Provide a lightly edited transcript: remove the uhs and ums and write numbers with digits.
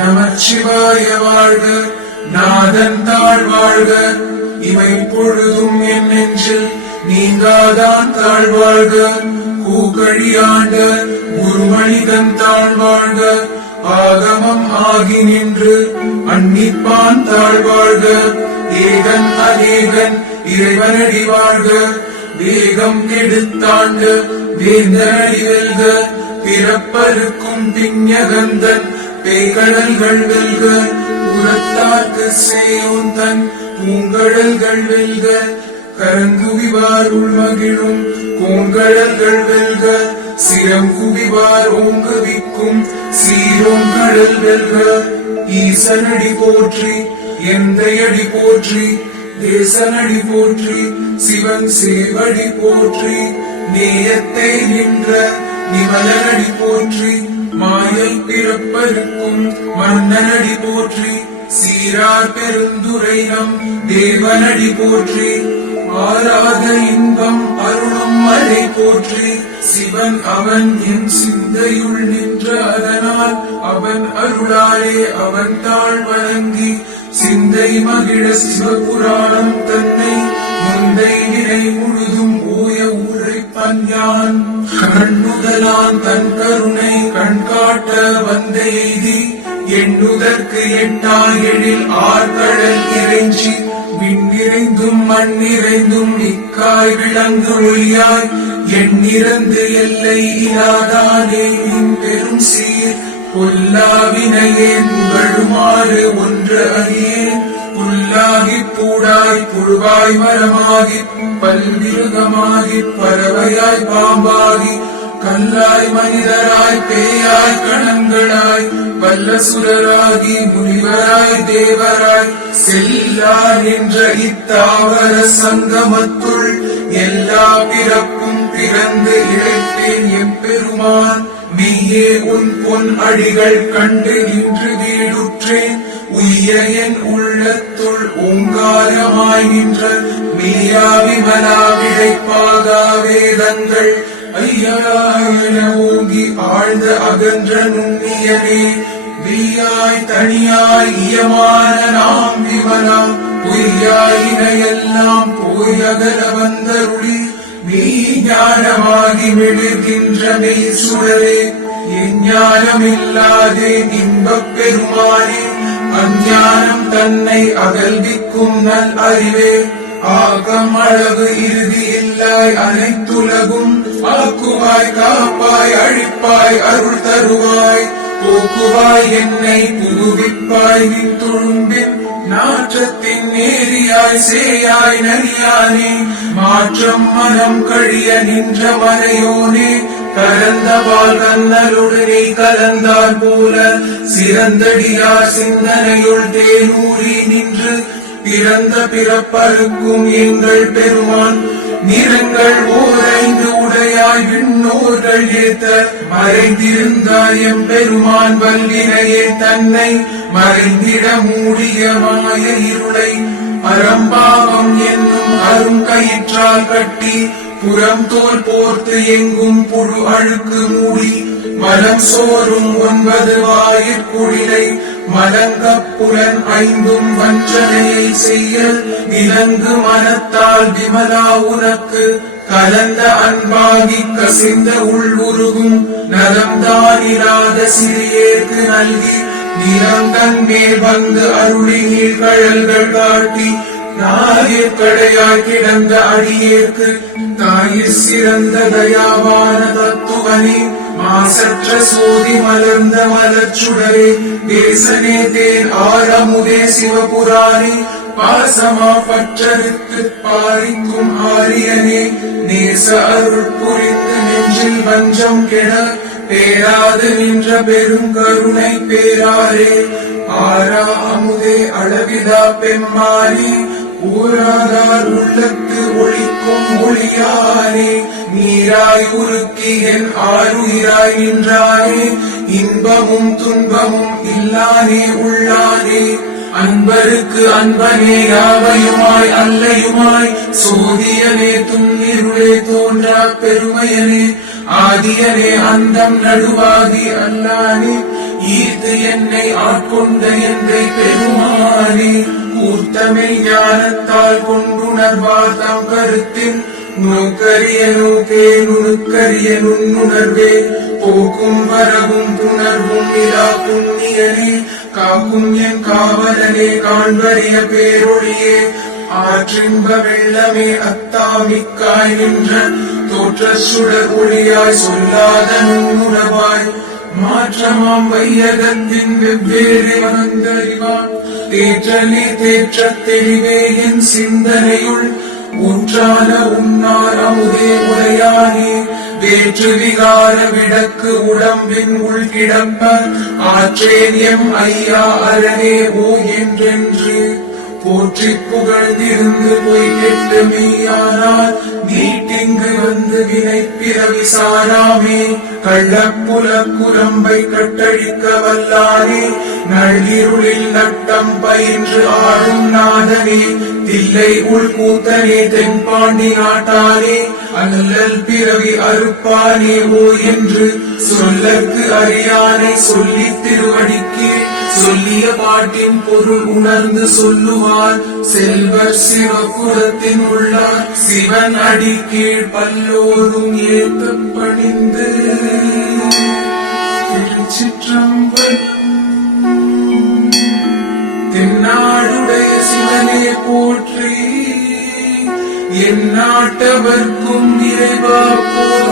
நமச்சிவாய வாழ்க, நாதன் தாழ் வாழ்க, இவை பொழுதும் என் நெஞ்சில் நீங்காதான் தாழ்வாழ்க. கூகழியாண்ட குருமணிதன் தாழ்வாழ்க, ஆகமம் ஆகி நின்று அன்னிப்பான் தாழ்வாழ்க. ஏகன் அநேகன் இறைவனடி வாழ்க, வேகம் கெடுத்தாண்ட வேந்தனடி வெல்க. பிறப்பருக்கும் பிஞகந்தன் பேய்கடல்கள் வெல்க, உரத்தார்க்கு சேயோன் தன் பூங்கடல்கள் வெல்க. கரங்குவிவார் உள்மகிழும் கோங்கடல்கள் வெல்க, சிரம் குவிவார் ஓங்குவிக்கும் சீரோங்கடல் வெல்க. ஈசனடி போற்றி, எந்தையடி போற்றி, தேசனடி போற்றி, சிவன் சேவடி போற்றி. நேயத்தை நின்ற நிமலனடி போற்றி, மாயல் பிறப்பருக்கும் மன்னனடி போற்றி. சீரார் பெருந்துரை நம் தேவனடி போற்றி, ஆராத இன்பம் அருளும் மலை போற்றி. சிவன் அவன் என் சிந்தையுள் நின்ற அதனால், அவன் அருளாலே அவன் தாழ் வணங்கி சிந்தை மகிழ சிவபுராணம் தன்னை முந்தை நிலை முழுதும் ஓய உரைப்பன் யான். கண்ணுதலான் தன் கருணை கண்காட்ட வந்த எய்தி, எண்ணுதற்கு எட்டாய் எழில் ஆழ்கடல் இறைஞ்சி, விண்ணிறைந்தும் மண்ணிறைந்தும் இக்காய் விளங்கு ஒளியாய், எண்ணிறந்து எல்லை இல்லாதானே நின் பெரும் சீர். பொல்லாவினையேன் புகழுமாறு ஒன்று அறியேன், புல்லாகி பூடாய் புழுவாய் மரமாகி பல்விருகமாகி பறவையாய் பாம்பாகி கல்லாய் மனிதராய் பேயாய் கணங்களாய் வல்லசுரராகி முனிவராய் தேவராய் செல்லா நின்ற இத்தாவர சங்கமத்துள் எல்லா பிறப்பும் பிறந்து இழைத்தேன் எம்பெருமான். மெய்யே உன் பொன் அடிகள் கண்டு நின்று வீடுற்றேன், உய்ய என் உள்ளத்துள் ஓங்காரமாய் நின்ற மெய்யாவிமலா விடைப்பாகா வேதங்கள் ஐயாயன ஓங்கி ஆழ்ந்த அகன்ற நுண்ணியனே. வீயாய் தனியாய் இயமான நாம் விமலா, பொய்யாயினையெல்லாம் போய் அகல வந்தருளி, ஞானமாகி விடுகின்ற மெய் சுடரே. எஞ்ஞானமில்லாதே இன்பப் பெருமானே, அஞ்ஞானம் தன்னை அகல்விக்கும் நல் அறிவே. ஆகம் அளவு இறுதி இல்லாய் அனைத்துலகும், ஆக்குவாய் காப்பாய் அழிப்பாய் அருள் தருவாய். போக்குவாய் என்னை புகுவிப்பாய் நின் துழும்பின் நாற்றத்தின் நேரியாய் சேயாய் நரியானே. மாற்றம் மனம் கழிய நின்ற மறையோனே, கலந்தவாள் கண்ணலுடனே கலந்தால் போல சிறந்தடியார் சிந்தனையுள் தேனூறி நின்று பிறந்த பிறப்பருக்கும் எங்கள் பெருமான். நிறங்கள் ஓரைந்து உடையாய் விண்ணோர்கள் ஏத்த மறைந்திருந்தாய் எம்பெருமான். வல்லினையே தன்னை மறைந்திட மூடிய மாய இருளை அறம்பாவம் என்னும் அரும் கயிற்றால் கட்டி, புறம் தோல் போர்த்து எங்கும் புழு அழுக்கு மூடி, மலம் சோறும் 9 வாயிற்குழிலை மலங்கப்புலன் 5 வஞ்சனையை செய்ய, விலங்கு மனத்தால் விமலா உனக்கு கலந்த அன்பாகி கசிந்த உள்வுருகும் நலம்தானிராத சிறியேற்கு நல்கி, நிலங்கன் மேல் வந்து அருளி நீழ்கழல்கள் காட்டி, நாயிற்கடையாய் கிடந்த அடியேற்கு தாயிற் சிறந்த தயாவான தத்துவனே. மாசற்ற சோதி மலர்ந்த மலர்ச்சுடரே, தேசனே தேன் ஆரமுதே சிவபுராணி. பாசமா பற்றறுத்து பாரிக்கும் ஆரியனே, நேச அருள் புரிந்து நெஞ்சில் வஞ்சம் கெட பேராது நின்ற பெருங்கருணை பேராரே. ஆரா அமுதே அளவிதா பெம்மானே, ஊராதார் உள்ளத்து ஒளிக்கும் ஒளியானே. நீராய் உருக்கி என் ஆருயிராய் நின்றானே, இன்பமும் துன்பமும் இல்லானே உள்ளானே. அன்பருக்கு அன்பனே யாவையுமாய் அல்லையுமாய் சோதியனே துன்னிருளே தோன்றா பெருமையனே ஆதியனே அந்தம் நடுவாதி அல்லானே ஈர்த்து என்னை ஆட்கொண்ட என்னை பெருமானே கூர்த்தமை ஞானத்தால் கொண்டுணர்வார் தம் கருத்தின் நோக்கரிய நோக்கே நுணுக்கரிய நுண்ணுணர்வே போக்கும் வரவும் புணர்வும் இலா புண்ணியனே காக்கும் என் காவலனே காண்பறிய பேரொழியே ஆற்றின்ப வெள்ளமே அத்தாமிக்காய் நின்ற தோற்ற சுடர் ஒளியாய் சொல்லாத நுண்ணுணவாய் மாற்றமாம் வையகத்தின் வெவ்வேறு வந்தறிவான் தேற்றலே தேற்றத் தெளிவே என் சிந்தனையுள் ஊற்றான உன்னார் அமுதே உடையானே வேற்று விகார விடக்கு உடம்பின் உள் கிடப்ப ஆற்றேன் எம் ஐயா அரணே ஓ என்றென்று போற்றி புகழ்ந்திருந்து பொய் கெட்டு மெய்யானால் நீட்டிங்கு வந்து வினை பிறவி சாராமே கள்ளப்புல குரம்பை கட்டழிக்க வல்லானே நள்ளிருளில் நட்டம் பயின்று ஆடும் நாதனே தில்லை உள்கூத்தனே தென்பாண்டி நாட்டானே அல்லல் பிறவி அறுப்பானே ஓ என்று சொல்லற்கு அறியானை சொல்லி திருவடிக்கு சொல்லிய பாட்டின் பொருள் உணர்ந்து சொல்லுவார் செல்வர் சிவபுரத்தின் உள்ளார் சிவன் அடி கீழ் பல்லோரும் ஏற்ற பணிந்து திருச்சிற்றம்பலம். தென்னாடுடைய சிவனே போற்றி எந்நாட்டவர்க்கும் இறைவா போற்றி.